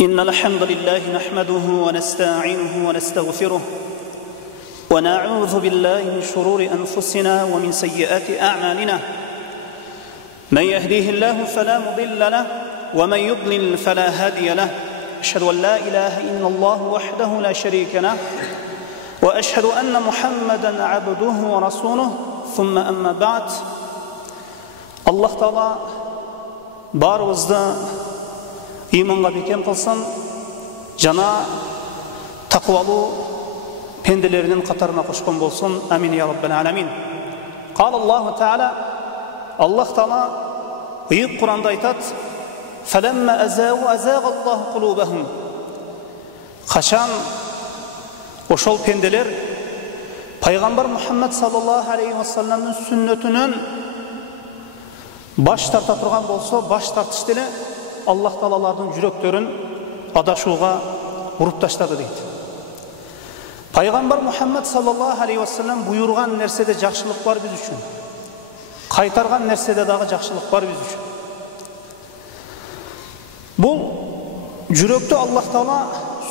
إن الحمد لله نحمده ونستعينه ونستغفره ونعوذ بالله من شرور أنفسنا ومن سيئات أعمالنا من يهديه الله فلا مضل له ومن يضلل فلا هادي له أشهد أن لا إله إلا الله وحده لا شريك له وأشهد أن محمدا عبده ورسوله ثم أما بعد Allah Taala barımızda imanға бекем қылсын, жана тақуалы пенделерінің қатарына қошқан болсын. Амин я раббал аламин. Қал Аллаху Таала, Аллах Таала ұйық Құранда айтады: "Фаламма азагу азагаллаху қулубахум." Қашан ошол пенделер пайғамбар Мұхаммад саллаллаху алейхи ва салламның сүннетінен баш тарта тұрған болса, баш тартыш деле Аллах Таалалардың жүректерін адашуға ұрып таштады дейді. Пайғамбар Мұхаммад саллаллаху алейхи ва саллам бұйырған нәрседе жақсылық бар біз үшін. Қайтарған нәрседе дағы жақсылық бар біз үшін. Бұл жүректі Аллах Таала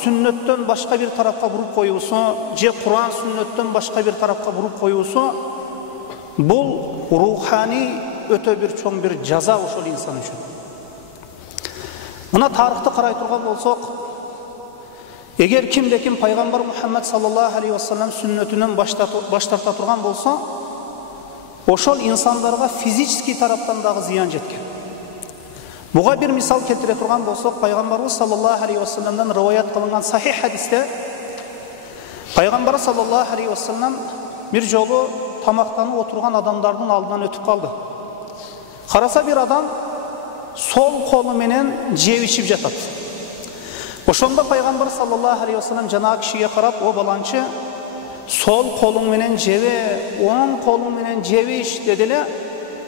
сүннеттен башқа бір тарапқа бұрып қойуысы, же Құран сүннеттен башқа бір тарапқа бұрып қойуысы, бұл рухани өте бір чоң бір жаза ошол инсан үшін. Мына тарихты қарай тұрған болсақ, егер кімде-кім пайғамбар Мұхаммад саллаллаху алейхи ва саллам сүннетінен баш тарта тұрған болса, ошол инсандарға физически тараптан дағы зиян жеткен. Бұға бір мисал келтіре тұрған болсақ, пайғамбарымыз саллаллаху алейхи ва салламдан риwayat қылынған сахих хадисте пайғамбар саллаллаху алейхи ва саллам бір жолы тамақтанып отырған адамдардың алдынан өтіп қалды. Қараса бір адам сол қолы менен жеп ішіп жатады. Ошонда пайғамбар саллаллаху алейхи ва саллам жаңағы кишиге қарап: "О баланчы, сол қолың менен жебе, оң қолың менен жебе іш" деді де,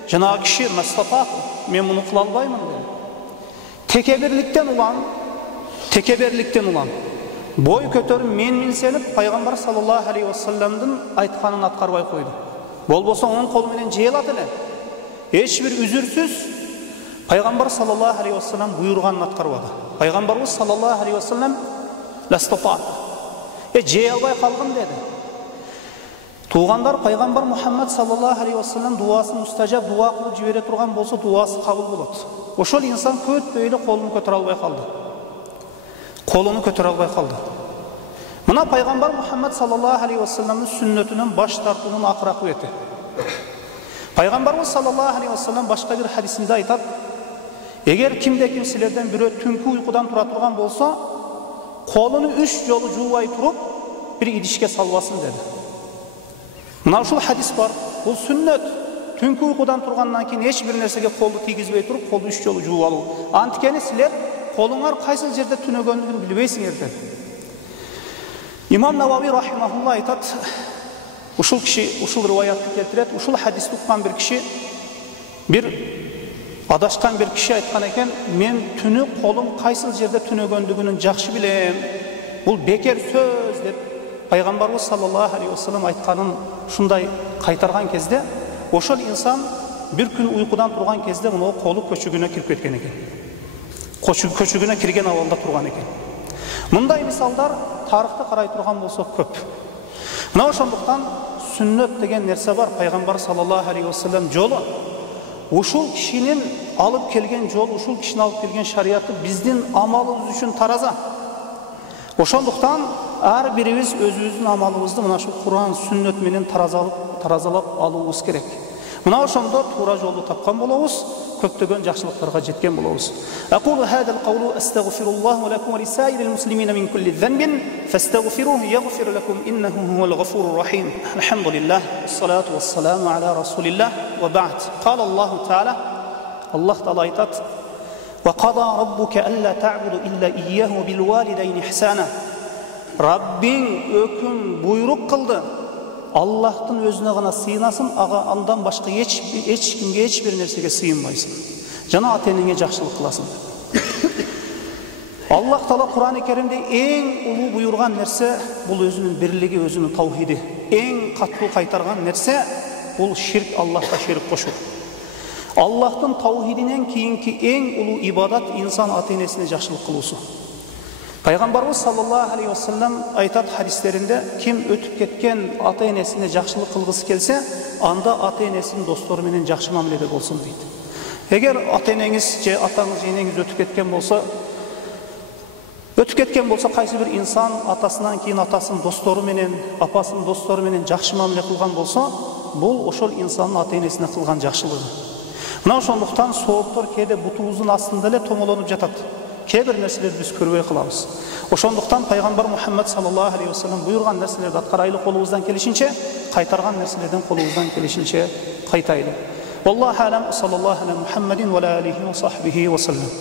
жаңағы киши: "Мастафа, мен мұны қыла албаймын" деді. Текеберліктен улан. Бой көтеріп менсеніп пайғамбар саллаллаху алейхи ва салламдың айтқанын атқарбай қойды. Болбосо оң қол менен жей алат эле. Ешбір үзүрсүз пайғамбар саллаллаху алейхи ва саллам буйрганын аткарбады. Пайғамбарыбыз саллаллаху алейхи ва саллам ластафа, жей албай калгын деді. Туғандар пайғамбар Мұхаммад саллаллаху алейхи ва саллам дуасын мустажаб дуа кылып жибере турган болсо, дуасы кабыл болот. Ошол инсан көтпөйлө колун көтөрө албай калды. Мына пайғамбар Мұхаммад саллаллаху алейхи ва салламдын сүннетинен баш тартуунун акыр акыбети. Пайғамбарыбыз саллаллаху алейхи ва саллам башка бир хадисинде айтат: "Эгер кимде-ким силерден бирөө түнкү уйкудан тура турган болсо, колуну 3 жолу жуубай туруп, бир идишке салбасын" деди. Мына ушул хадис бар. Бул сүннет. Түнкү уйкудан тургандан кийин эч бир нерсеге колду тийгизбей туруп, колду 3 жолу жууп алуу. Анткени силер колуңар кайсы жерде түнөгөндүгүн билбейсиңер деди. Имам Навави рахимахулла айтат, ушул киши ушул риwayatты келтирет. Ушул хадисти уккан бир киши, бир адашкан бир киши айткан экен: "Мен түнү колум кайсы жерде түнөгөндүгүн жакшы билем. Бул бекер сөз" деп пайгамбарыбыз саллаллаху алейхи ва саллам айтканын шундай кайтарган кезде, ошол инсан бир күн уйкудан турган кезде мына колу көчүгүнө кирип кеткен экен. Көчүгүнө кирген абалда турган экен. Мындай мисалдар тарыхты карай турган болсо көп. Мына ошондуктан сүннет деген нерсе бар. Пайгамбар саллаллаху алейхи ва саллам жолу, ушул кишинин алып келген жолу, ушул кишинин алып келген шарияты биздин амалыбыз үчүн тараза. Ошондуктан ар бирибиз өзүбүздүн амалыбызды мына ушул Куран, сүннет менен таразалап алуубуз керек. Мына ошондо туура жолду тапкан болобуз, көптөгөн жакшылыктарга жеткен болобуз. Aqulu hadal qawlu astaghfirullah lakum wa lisa'iril muslimin min kulli dhanbin fastaghfiruhu yaghfir lakum innahu huwal ghafurur rahim. Alhamdulillah wassalatu wassalamu ala rasulillah wa ba'd. Qala Allahu ta'ala, Allah Taala aytat: "Wa qada rabbuka alla ta'budu illa iyyahu bil walidayni ihsana." Rabbing öküm buyruk kıldı. Allah'tın özüne gana sığınasın, andan başka hiç kimge hiçbir nersege sığınmaysın. Jana ata-enеңе жақсылық кыласың. Allah Taala Kur'an-ı Kerim'de en ulu buyurgan nerse bul özünün birligi, özünün tavhidi. En katlı kaytargan nerse bul şirk, Allah'ta şirk koşu. Allah'tın tavhidinen kiyinki en ulu ibadat insan ata-enesine жақсылық kılısı. Пайғамбарымыз саллаллаху алейхи вассалам айтат хадистерінде, ким өтіп кеткен ата енесіне жақсылық қылғысы келсе, анда ата енесінің достары менен жақсы мамиледе болсын дейді. Егер ата енеңіз же атаңыз енеңіз өтіп кеткен болса, қайсы бір инсан атасынан кейін атасының достары менен, апасының достары менен жақсы мамиле қылған болса, бұл ошол инсанның ата енесіне қылған жақсылығы. Мына ошондуктан сооптор кейде бутубуздун астында эле томолонуп жатат. Кейбір нәрселерді біз көрбей қаламыз. Ошондуктан пайғамбар Мухаммад саллаллаху алейхи вассалам буйрган нәрселерді аткарайлы, қолыбыздан келишинче, кайтарган нәрселерден қолыбыздан келишинче кайтайлы. Wallahu alam, sallallahu ala Muhammadin wa alihi wa sahbihi wa sallam.